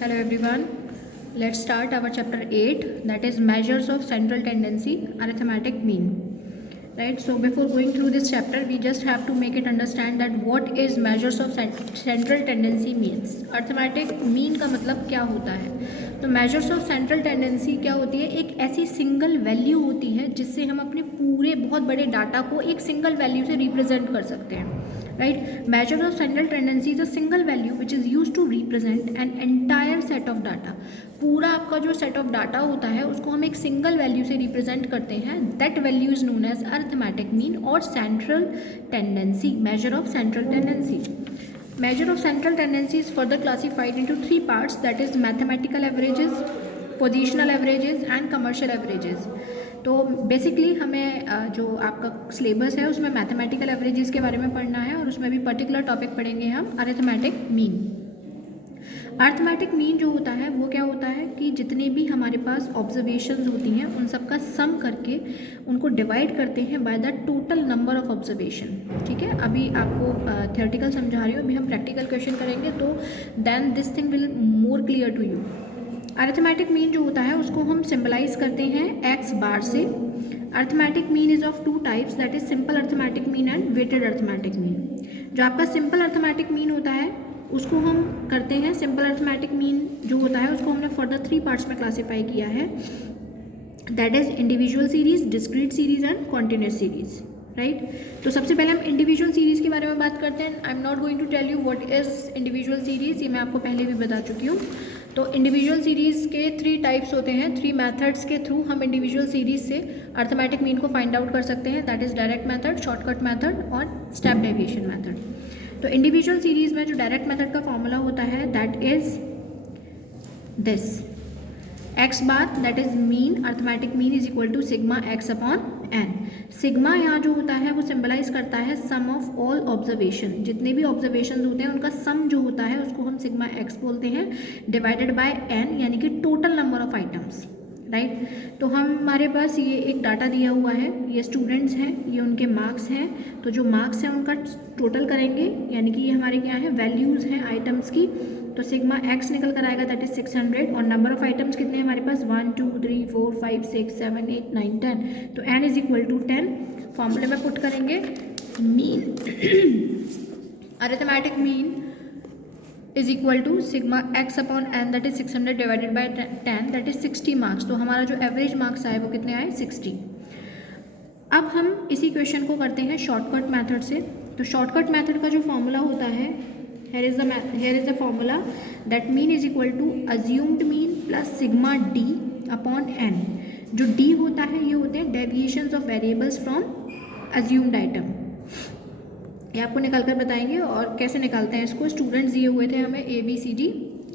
Hello everyone. Let's start our chapter 8, that is measures of central tendency, arithmetic mean. Right, so before going through this chapter we just have to make it understand that what is measures of central tendency means. Arithmetic mean का मतलब क्या होता है? तो measures of central tendency क्या होती है? एक ऐसी सिंगल वैल्यू होती है जिससे हम अपने पूरे बहुत बड़े डाटा को एक सिंगल वैल्यू से रिप्रेजेंट कर सकते हैं. Right, measure of central tendency is a single value which is used to represent an entire set of data. पूरा आपका जो सेट ऑफ डाटा होता है उसको हम एक सिंगल वैल्यू से रिप्रेजेंट करते हैं. That value is known as arithmetic mean और central tendency. Measure of central tendency. Measure of central tendency is further classified into three parts, that is mathematical averages, positional averages and commercial averages. तो basically हमें जो आपका syllabus है उसमें mathematical averages के बारे में पढ़ना है और उसमें भी पर्टिकुलर टॉपिक पढ़ेंगे हम अरिथमेटिक मीन. अरिथमेटिक मीन जो होता है वो क्या होता है कि जितने भी हमारे पास ऑब्जर्वेशंस होती हैं उन सब का सम करके उनको डिवाइड करते हैं by the total number of observation. ठीक है, अभी आपको थियोरेटिकल समझा रही हूँ, अभी हम प्रैक्टिकल क्वेश्चन करेंगे तो then this thing will more clear to you. Arithmetic mean जो होता है उसको हम सिंबलाइज करते हैं एक्स बार से. Arithmetic mean is of two types, that is simple arithmetic mean and weighted arithmetic mean. जो आपका सिंपल अरिथमेटिक मीन होता है उसको हम करते हैं, सिंपल अरिथमेटिक मीन जो होता है उसको हमने फर्दर थ्री पार्ट्स में क्लासीफाई किया है, that is individual series, discrete series and continuous series. Right, तो सबसे पहले हम इंडिविजुअल सीरीज़ के बारे में बात करते हैं. I am not going to tell you what is individual series, ये मैं आपको पहले भी बता चुकी हूँ. तो इंडिविजुअल सीरीज़ के थ्री टाइप्स होते हैं. थ्री मेथड्स के थ्रू हम इंडिविजुअल सीरीज़ से अरिथमेटिक मीन को फाइंड आउट कर सकते हैं, that is direct method, shortcut method और स्टेप डेविएशन मेथड. तो इंडिविजुअल सीरीज़ में जो डायरेक्ट मेथड का फॉर्मूला होता है that is this x bar, that is mean, arithmetic mean is equal to sigma x upon n. Sigma यहाँ जो होता है वो सिंबलाइज करता है सम ऑफ ऑल ऑब्जर्वेशन. जितने भी ऑब्जर्वेशन होते हैं उनका सम जो होता है उसको हम सिग्मा एक्स बोलते हैं, डिवाइडेड बाय एन यानी कि total number of items. Right, तो हमारे पास ये एक डाटा दिया हुआ है, ये स्टूडेंट्स हैं, ये उनके मार्क्स हैं. तो जो मार्क्स हैं उनका टोटल करेंगे यानी कि ये हमारे क्या है, वैल्यूज़ हैं आइटम्स की. तो सिग्मा एक्स निकल कर आएगा दैट इज 600 और नंबर ऑफ आइटम्स कितने हैं हमारे पास 1 2 3 4 5 6 7 8 9 10. तो एन इज इक्वल टू 10. फॉर्मूले में पुट करेंगे mean arithmetic mean is equal to sigma x upon N that is 600 divided by 10 that is 60 marks. तो हमारा जो एवरेज मार्क्स आए वो कितने आए 60. अब हम इसी क्वेश्चन को करते हैं शॉर्टकट मेथड से. तो शॉर्टकट मेथड का जो फॉर्मूला होता है, here is the formula that mean is equal to assumed mean plus sigma d upon n. जो d होता है ये होते हैं deviations of variables from assumed item. ये आपको निकाल कर बताएंगे और कैसे निकालते हैं इसको. स्टूडेंट्स दिए हुए थे हमें A B C D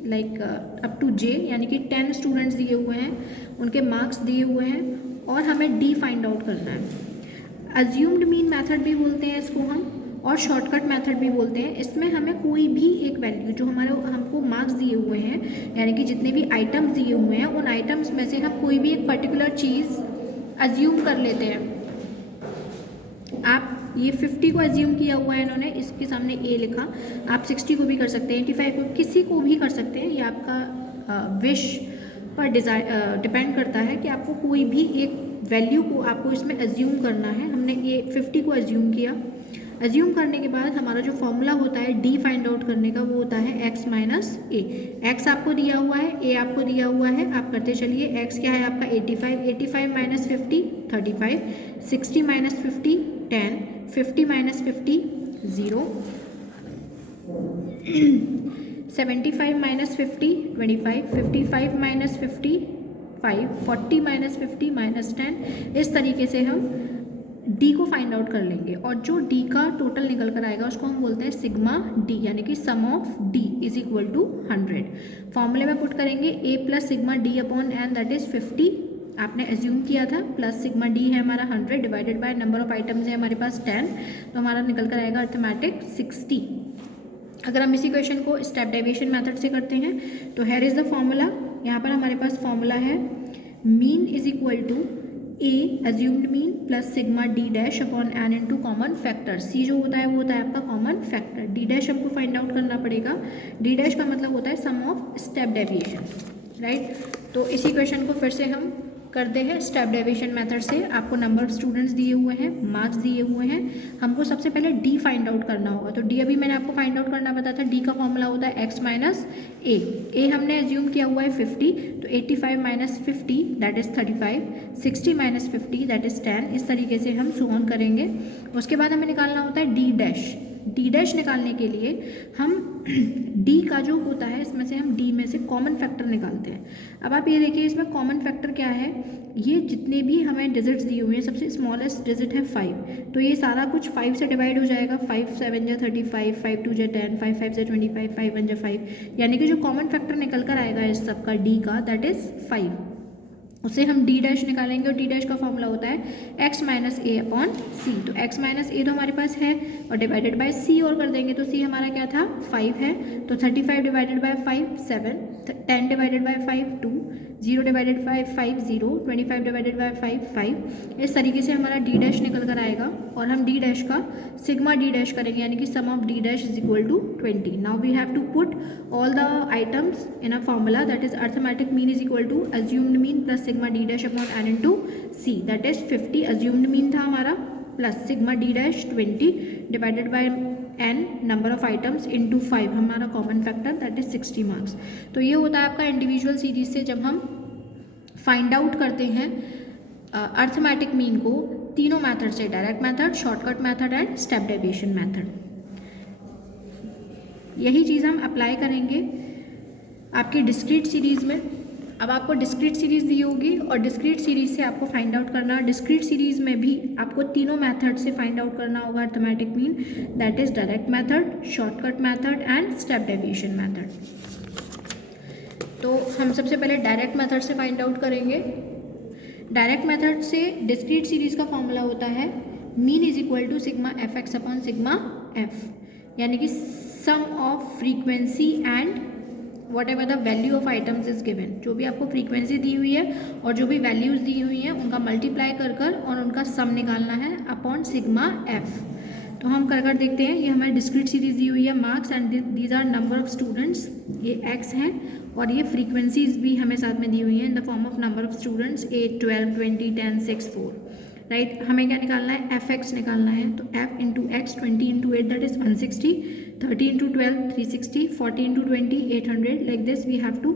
like up to J यानी कि 10 स्टूडेंट्स दिए हुए हैं, उनके मार्क्स दिए हुए हैं और हमें डी फाइंड आउट करना है. अज्यूम्ड मीन मेथड भी बोलते हैं इसको हम और शॉर्टकट मेथड भी बोलते हैं. इसमें हमें कोई भी एक वैल्यू जो हमको मार्क्स दिए हुए हैं यानी कि जितने भी आइटम्स दिए हुए हैं उन आइटम्स में से हम कोई भी एक पर्टिकुलर चीज़ अज्यूम कर लेते हैं. आप ये 50 को अज्यूम किया हुआ है इन्होंने, इसके सामने ए लिखा, आप 60 को भी कर सकते हैं, 85 को, किसी को भी कर सकते हैं. ये आपका विश पर डिपेंड करता है कि आपको कोई भी एक वैल्यू को आपको इसमें अज्यूम करना है. हमने ये 50 को अज्यूम किया. अज्यूम करने के बाद हमारा जो फॉर्मूला होता है डी फाइंड आउट करने का वो होता है एक्स माइनस ए. एक्स आपको दिया हुआ है, ए आपको दिया हुआ है, आप करते चलिए. एक्स क्या है आपका 85, 85 minus 50 35, 60 minus 50 10, 50 minus 50 0, 75 minus 50 25, 55 minus 50 5, 40 minus 50 minus 10. इस तरीके से हम डी को फाइंड आउट कर लेंगे और जो डी का टोटल निकल कर आएगा उसको हम बोलते हैं सिग्मा डी यानी कि sum of D is equal to 100. फॉर्मूले में पुट करेंगे A plus sigma D upon N that is 50 आपने एज्यूम किया था, प्लस सिग्मा डी है हमारा 100 divided by number of items है हमारे पास 10. तो हमारा निकल कर आएगा अरिथमेटिक 60. अगर हम इसी क्वेश्चन को स्टेप डेविएशन मेथड से करते हैं तो हेयर इज़ द फॉर्मूला. यहाँ पर हमारे पास फॉर्मूला है mean is equal to A assumed mean plus sigma D dash upon N into common factor. C जो होता है वो होता है आपका कॉमन फैक्टर। डी डैश हमको फाइंड आउट करना पड़ेगा। डी डैश का मतलब होता है sum of step deviation, right. तो इसी क्वेश्चन को फिर से हम करते हैं स्टेप डेविएशन मेथड से। आपको नंबर ऑफ स्टूडेंट्स दिए हुए हैं, मार्क्स दिए हुए हैं, हमको सबसे पहले डी फाइंड आउट करना होगा। तो डी अभी मैंने आपको फाइंड आउट करना बताया था। डी का फॉर्मूला होता है एक्स माइनस ए। ए हमने एज्यूम किया हुआ है 50, तो 85 minus 50 that is 35, 60 minus 50 that is 10। इस तरीके से हम सो ऑन करेंगे। उसके बाद हमें निकालना होता है डी डैश। डी डैश निकालने के लिए हम डी का जो होता है इसमें से हम डी में से कॉमन फैक्टर निकालते हैं। अब आप ये देखिए इसमें कॉमन फैक्टर क्या है, ये जितने भी हमें डिजिट्स दिए हुए हैं सबसे स्मॉलेस्ट डिजिट है 5, तो ये सारा कुछ 5 से डिवाइड हो जाएगा। 5 7 जा 35, 5 2 जा 10, 5 5 जा 25, 5 1 जा 5, यानी कि जो कॉमन फैक्टर निकल कर आएगा इस सब का डी का दैट इज़ 5। उसे हम डी डैश निकालेंगे और डी डैश का फॉर्मूला होता है एक्स माइनस ए अपॉन सी। तो एक्स माइनस ए तो हमारे पास है और डिवाइडेड बाय सी और कर देंगे, तो सी हमारा क्या था 5 है। तो 35 divided by 5 7, 10 divided bye 5 2, 0 divided by 5 0, 25 divided by 5 5। इस तरीके से हमारा डी डैश निकल कर आएगा और हम डी डैश का सिग्मा डी डैश करेंगे, यानी कि sum of D dash is equal to 20। Now we have to put all the items in a formula that is arithmetic mean is equal to assumed mean plus sigma D dash upon N into C that is 50 assumed mean था हमारा plus sigma D dash 20 divided by N number of items into 5 हमारा common factor that is 60 marks. तो ये होता है आपका individual series से जब हम फाइंड आउट करते हैं अर्थमेटिक मीन को तीनों मेथड से, direct method, shortcut method and step deviation method. यही चीज़ हम अप्लाई करेंगे आपकी डिस्क्रीट सीरीज़ में। अब आपको डिस्क्रीट सीरीज़ दी होगी और डिस्क्रीट सीरीज़ से आपको फाइंड आउट करना, डिस्क्रीट सीरीज़ में भी आपको तीनों मेथड से फाइंड आउट करना होगा arithmetic mean that is direct method, shortcut method and step deviation method. तो हम सबसे पहले डायरेक्ट मेथड से फाइंड आउट करेंगे। डायरेक्ट मेथड से डिस्क्रीट सीरीज़ का फॉर्मूला होता है mean is equal to sigma F X upon sigma F, यानी कि sum of frequency and whatever the value of items is given. जो भी आपको फ्रीक्वेंसी दी हुई है और जो भी वैल्यूज़ दी हुई हैं उनका मल्टीप्लाई कर और उनका सम निकालना है अपॉन सिग्मा एफ। तो हम कर देखते हैं। ये हमारी डिस्क्रीट सीरीज़ दी हुई है, marks and these are number of students, ये एक्स हैं और ये फ्रीक्वेंसीज भी हमें साथ में दी हुई हैं in the form of number of students 8 12 20 10 6 4, right. हमें क्या निकालना है, एफ एक्स निकालना है। तो f into x 20 into 8 that is 160, 30 into 12 360, 40 into 20 800, like this we have to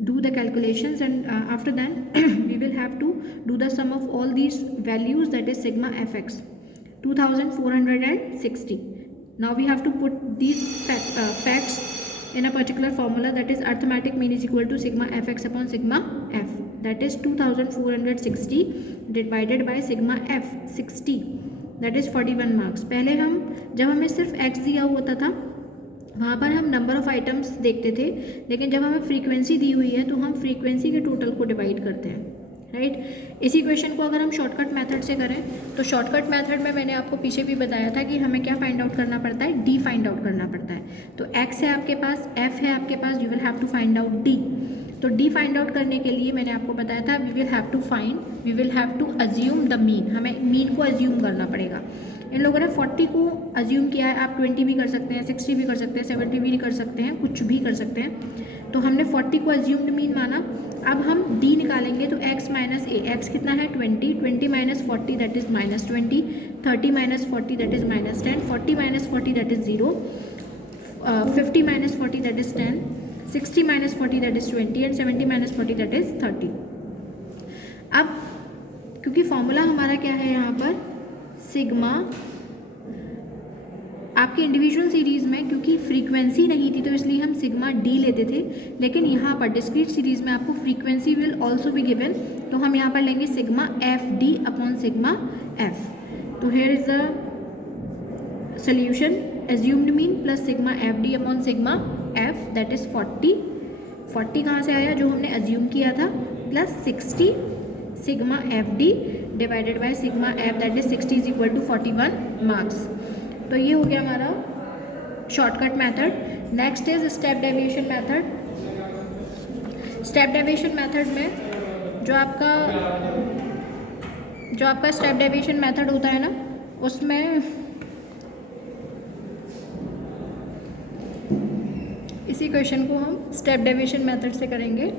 do the calculations and after that we will have to do the sum of all these values that is sigma fx 2460. Now we have to put these facts in a particular formula that is arithmetic mean is equal to sigma fx upon sigma f, that is 2460 divided by sigma f 60 that is 41 marks। पहले हम जब हमें सिर्फ x दिया होता था वहाँ पर हम नंबर ऑफ़ आइटम्स देखते थे, लेकिन जब हमें फ्रीक्वेंसी दी हुई है तो हम फ्रीक्वेंसी के टोटल को डिवाइड करते हैं, राइट। इसी क्वेश्चन को अगर हम शॉर्टकट मेथड से करें तो शॉर्टकट मेथड में मैंने आपको पीछे भी बताया था कि हमें क्या फाइंड आउट करना पड़ता है, डी फाइंड आउट करना पड़ता है। तो एक्स है आपके पास, एफ है आपके पास, you will have to find out D. तो डी फाइंड आउट करने के लिए मैंने आपको बताया था we will have to assume the mean, हमें मीन को अज्यूम करना पड़ेगा। इन लोगों ने 40 को अज्यूम किया है, आप 20 भी कर सकते हैं, 60 भी कर सकते हैं, 70 भी कर सकते हैं, कुछ भी कर सकते हैं। तो हमने 40 को अज्यूम्ड मीन माना। अब हम डी निकालेंगे तो x माइनस ए, एक्स कितना है 20, 20 minus 40 that is minus 20, 30 minus 40 that is minus 10, 40 minus 40 that is 0, 50 minus 40 that is 10, 60 minus 40 that is 20 and 70 minus 40 that is 30। अब क्योंकि फॉर्मूला हमारा क्या है यहाँ पर सिग्मा, आपकी इंडिविजुअल सीरीज़ में क्योंकि फ्रीक्वेंसी नहीं थी तो इसलिए हम सिग्मा डी लेते थे, लेकिन यहाँ पर डिस्क्रीट सीरीज़ में आपको frequency will also be given, तो हम यहाँ पर लेंगे sigma F D upon sigma F. तो here is the solution, assumed mean plus sigma F D upon sigma F that is 40 कहाँ से आया जो हमने अज्यूम किया था, plus 60 sigma F D divided by sigma F that is 60 is equal to 41 marks. तो ये हो गया हमारा shortcut method. Next is step deviation method. Step deviation method में जो आपका जो आपका स्टेप डेविएशन मेथड होता है ना, उसमें इसी क्वेश्चन को हम स्टेप डेविएशन मेथड से करेंगे।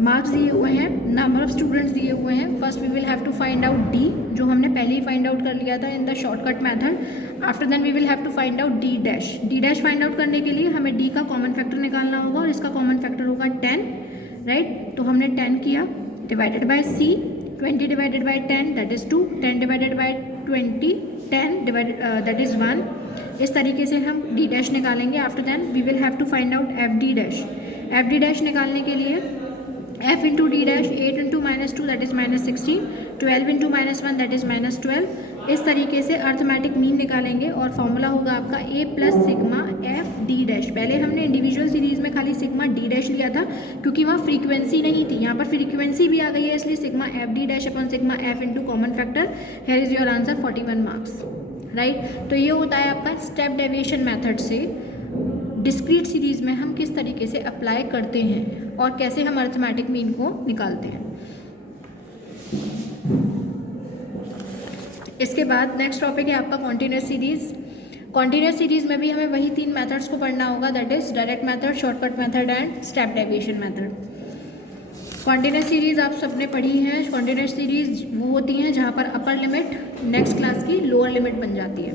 मार्क्स दिए हुए हैं, नंबर ऑफ स्टूडेंट्स दिए हुए हैं। First we will have to find out d, जो हमने पहले ही फाइंड आउट कर लिया था in the shortcut method. After then we will have to find out d dash. D dash find out करने के लिए हमें डी का कॉमन फैक्टर निकालना होगा और इसका कॉमन फैक्टर होगा 10, राइट। तो हमने 10 किया, divided by c, 20 divided by 10 that is 2, 10 divided by 20 10 divided that is 1। इस तरीके से हम डी डैश निकालेंगे। After then we will have to find out f D dash. F D dash निकालने के लिए f into d dash, 8 into -2 that is -16, 12 into -1 that is -12। इस तरीके से अर्थमेटिक मीन निकालेंगे और फॉर्मूला होगा आपका a plus sigma F D dash. पहले हमने इंडिविजुअल सीरीज़ में खाली सिग्मा डी डैश लिया था क्योंकि वहाँ फ्रीक्वेंसी नहीं थी, यहाँ पर फ्रीक्वेंसी भी आ गई है, इसलिए sigma F D dash upon sigma F into common factor. Here is your answer 41 marks, right. तो ये होता है आपका स्टेप डेविएशन मेथड से डिस्क्रीट सीरीज़ में हम किस तरीके से अप्लाई करते हैं और कैसे हम अर्थमेटिक मीन को निकालते हैं। इसके बाद नेक्स्ट टॉपिक है आपका कॉन्टिन्यूस सीरीज़। कॉन्टिन्यूस सीरीज़ में भी हमें वही 3 मेथड्स को पढ़ना होगा, that is direct method, shortcut method and step deviation method. Continuous series आप सबने पढ़ी है। कॉन्टिन्यूस सीरीज़ वो होती हैं जहाँ पर अपर लिमिट नेक्स्ट क्लास की लोअर लिमिट बन जाती है,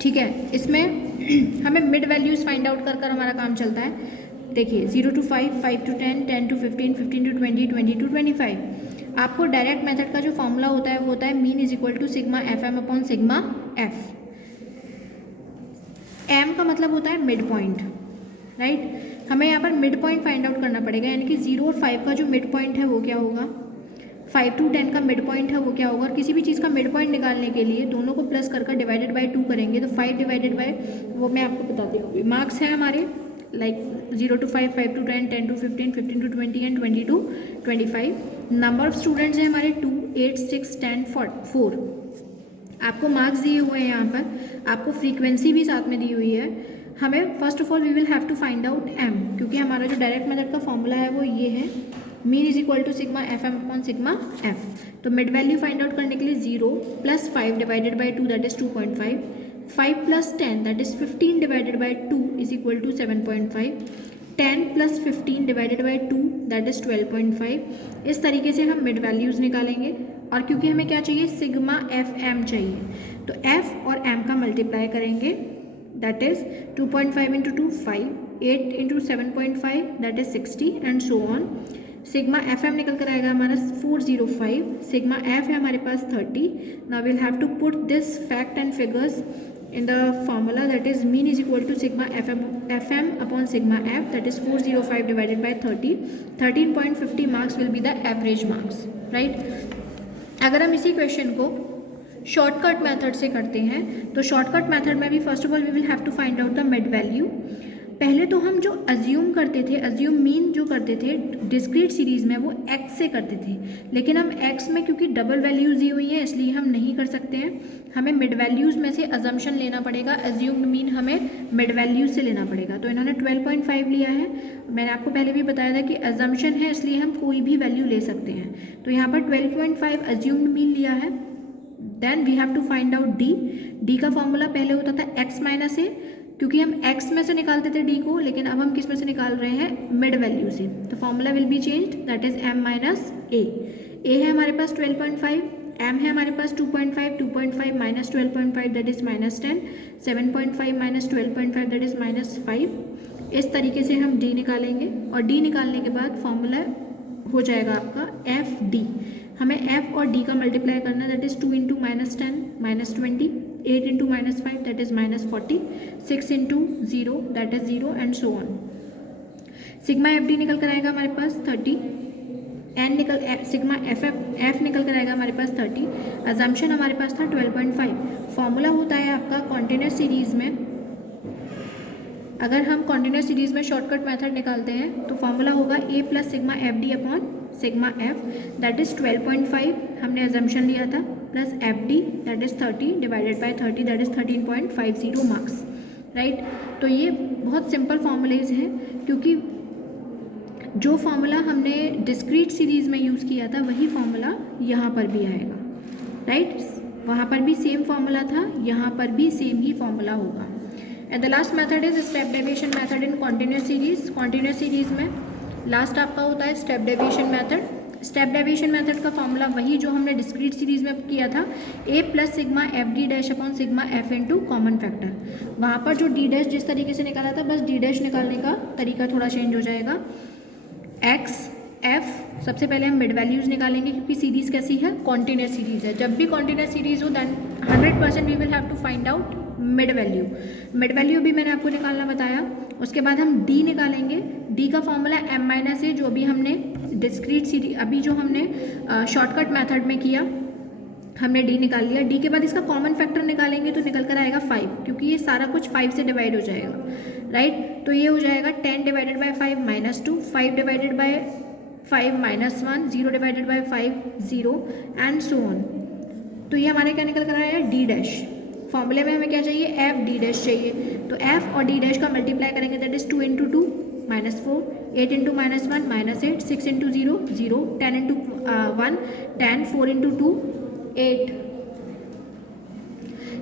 ठीक है। इसमें हमें मिड वैल्यूज़ फाइंड आउट कर हमारा काम चलता है। देखिए 0 to 5, 5 to 10, 10 to 15, 15 to 20, 20 to 25। आपको डायरेक्ट मेथड का जो फॉर्मूला होता है वो होता है mean is equal to sigma f m upon sigma f. M का मतलब होता है मिड पॉइंट, राइट। हमें यहाँ पर मिड पॉइंट फाइंड आउट करना पड़ेगा, यानी कि 0 और 5 का जो मिड पॉइंट है वो क्या होगा, 5 to 10 का मिड पॉइंट है वो क्या होगा। और किसी भी चीज़ का मिड पॉइंट निकालने के लिए दोनों को प्लस कर डिवाइडेड बाय 2 करेंगे, तो 5 डिवाइडेड बाय, वो मैं आपको बताती हूँ। मार्क्स है हमारे like 0 to 5, 5 to 10, 10 to 15, 15 to 20 and 20 to 25। Number of students हैं हमारे 2, 8, 6, 10, 4। आपको मार्क्स दिए हुए हैं, यहाँ पर आपको फ्रीक्वेंसी भी साथ में दी हुई है। हमें first of all we will have to find out m, क्योंकि हमारा जो डायरेक्ट मेथड का फॉर्मूला है वो ये है, mean is equal to sigma f m upon sigma F. तो मिड वैल्यू फाइंड आउट करने के लिए 0 plus 5 divided by 2 that is 2.5, 5 plus 10 that is 15 divided by 2 is equal to 7.5, 10 plus 15 divided by 2 that is 12.5। इस तरीके से हम mid values निकालेंगे। और क्योंकि हमें क्या चाहिए, सिग्मा एफ एम चाहिए, तो एफ और एम का मल्टीप्लाई करेंगे, that is 2.5 into 2 5, 8 into 7.5 that is 60 and so on. Sigma f m निकल कर आएगा हमारा 405, सिग्मा एफ है हमारे पास 30। Now will have to put this fact and figures in the formula, that is mean is equal to sigma fm upon sigma f, that is 405 divided by 30. 13.50 marks will be the average marks, right। अगर हम इसी question को shortcut method से करते हैं तो shortcut method में भी first of all we will have to find out the mid value. पहले तो हम जो अज्यूम करते थे, अज्यूम मीन जो करते थे डिस्क्रीट सीरीज़ में, वो x से करते थे, लेकिन हम x में क्योंकि डबल वैल्यूज़ दी हुई हैं इसलिए हम नहीं कर सकते हैं। हमें मिड वैल्यूज़ में से अजम्पशन लेना पड़ेगा, अज्यूम्ड मीन हमें मिड वैल्यूज़ से लेना पड़ेगा। तो इन्होंने 12.5 लिया है, मैंने आपको पहले भी बताया था कि अजम्पशन है इसलिए हम कोई भी वैल्यू ले सकते हैं। तो यहाँ पर 12.5 अज्यूम्ड मीन लिया है। Then we have to find out d का फॉर्मूला पहले होता था x माइनस ए, क्योंकि हम x में से निकालते थे d को, लेकिन अब हम किस में से निकाल रहे हैं, मिड वैल्यू से। तो formula will be changed, that is m minus A है हमारे पास 12.5, m है हमारे पास 2.5, 2.5 minus 12.5 that is -10, 7.5 minus 12.5 that is -5। इस तरीके से हम d निकालेंगे और d निकालने के बाद फॉर्मूला हो जाएगा आपका एफ डी। हमें f और d का मल्टीप्लाई करना, that is 2 into -10 -20, 8 into -5 that is -40, 6 into 0 that is 0 and so on. Sigma F D निकल कर आएगा हमारे पास 30, सिग्मा एफ निकल कर आएगा हमारे पास 30। अजम्पशन हमारे पास था 12.5। फॉर्मूला होता है आपका कॉन्टिन्यूस सीरीज़ में, अगर हम कॉन्टिन्यूस सीरीज़ में शॉर्टकट मेथड निकालते हैं तो फॉर्मूला होगा a plus sigma F D upon sigma F, that is 12.5 हमने अजम्पशन लिया था, plus F D that is 30 divided by 30 that is 13.50 marks, right. तो ये बहुत सिंपल फॉर्मूलेज हैं, क्योंकि जो फॉर्मूला हमने डिस्क्रीट सीरीज़ में यूज़ किया था वही फॉर्मूला यहाँ पर भी आएगा, राइट। वहाँ पर भी सेम फॉर्मूला था, यहाँ पर भी सेम ही फॉर्मूला होगा। And the last method is step deviation method in continuous series. Continuous series में लास्ट आपका होता है step deviation method. Step deviation method का फॉर्मूला वही जो हमने डिस्क्रीट सीरीज में किया था, a plus sigma F D dash upon sigma F into common factor. वहाँ पर जो डी डैश जिस तरीके से निकाला था, बस डी डैश निकालने का तरीका थोड़ा चेंज हो जाएगा। x f सबसे पहले हम मिड वैल्यूज़ निकालेंगे क्योंकि सीरीज़ कैसी है, कॉन्टिन्यूस सीरीज़ है। जब भी कॉन्टिन्यूस सीरीज़ हो then 100% we will have to find out mid value. Mid value भी मैंने आपको निकालना बताया। उसके बाद हम d निकालेंगे। d का फॉर्मूला m माइनस ए, जो भी हमने डिस्क्रीट सीरीज अभी जो हमने शॉर्टकट मेथड में किया, हमने d निकाल लिया। d के बाद इसका कॉमन फैक्टर निकालेंगे तो निकल कर आएगा 5, क्योंकि ये सारा कुछ 5 से डिवाइड हो जाएगा, राइट। तो ये हो जाएगा 10 divided bye 5 minus 2, 5 divided by 5 minus 1, 0 divided by 5 0 and so on. तो ये हमारे क्या निकल कर आया, d डैश। फॉर्मूले में हमें क्या चाहिए, एफ डी डैश चाहिए। तो एफ और डी डैश का मल्टीप्लाई करेंगे, that is 2 into 2 minus 4, 8 into minus 1 minus 8, 6 into 0 0, 10 into 1 10, 4 into 2 8।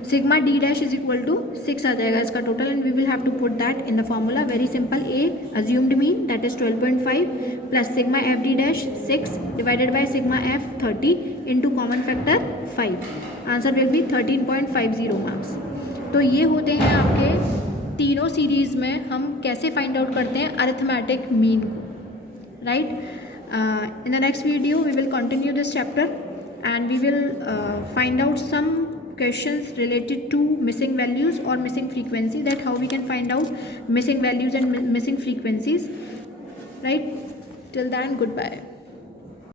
Sigma D dash is equal to 6 आ जाएगा इसका total, and we will have to put that in the formula. Very simple, a assumed mean that is 12.5 plus sigma F D dash 6 divided by sigma F 30 into common factor 5। Answer will be 13.50 marks. तो ये होते हैं आपके तीनों series में हम कैसे find out करते हैं अरिथमेटिक मीन को, right. In the next video we will continue this chapter and we will find out some questions related to missing values or missing frequency, that how we can find out missing values and missing frequencies, right. Till then, goodbye.